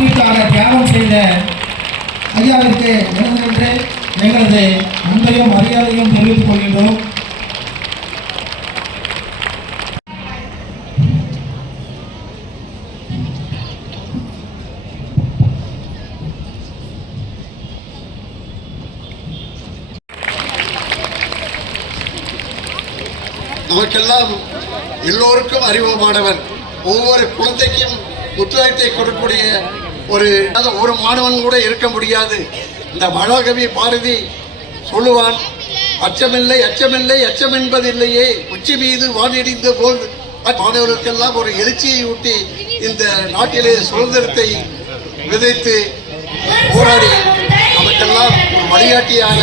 நாட்டிற்காக தியாகம் செய்த ஐயாவிற்கு நின்று எங்களது அன்பையும் மரியாதையும் தெரிவித்துக் கொள்கின்றோம். நமக்கெல்லாம் எல்லோருக்கும் அறிமுகமானவன். ஒவ்வொரு குழந்தைக்கும் புத்தகத்தை கொடுக்கக்கூடிய ஒரு மாணவன் கூட இருக்க முடியாது. இந்த மகாகவி பாரதி சொல்லுவான், அச்சமில்லை அச்சமில்லை அச்சம் என்பதில்லையே, உச்சி மீது வானிடிந்த போல். மாணவர்களுக்கெல்லாம் ஒரு எழுச்சியை ஊட்டி இந்த நாட்டிலே சுதந்திரத்தை விதைத்து போராடி நமக்கெல்லாம் ஒரு வழிகாட்டியாக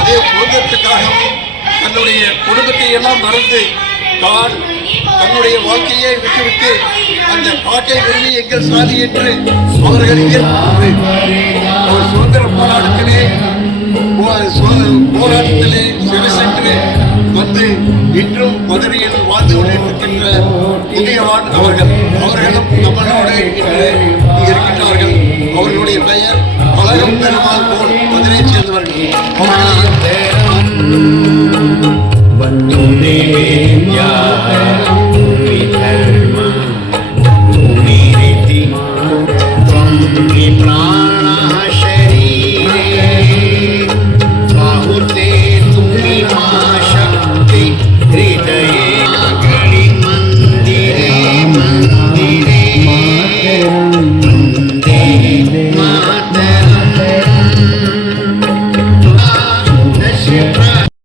அதே சுதந்திரத்துக்காகவும் தன்னுடைய குடும்பத்தை எல்லாம் மறந்து தான் தன்னுடைய வாழ்க்கையை விட்டுவிட்டு அந்த காட்டை விரும்பி எங்கள் சாதி என்று அவர்கள் ஒரு சுதந்திர போராட்டத்திலே சிறை சென்று வந்து இன்றும் மதுரையில் வாழ்ந்து கொண்டிருக்கின்ற புண்ணியவான் அவர்களும் நம்மளோடு இன்று இருக்கின்றார்கள். அவர்களுடைய பெயர் அழகம் பெருமாள் போல் மதுரையை சேர்ந்தவர்கள். அவர்களையும்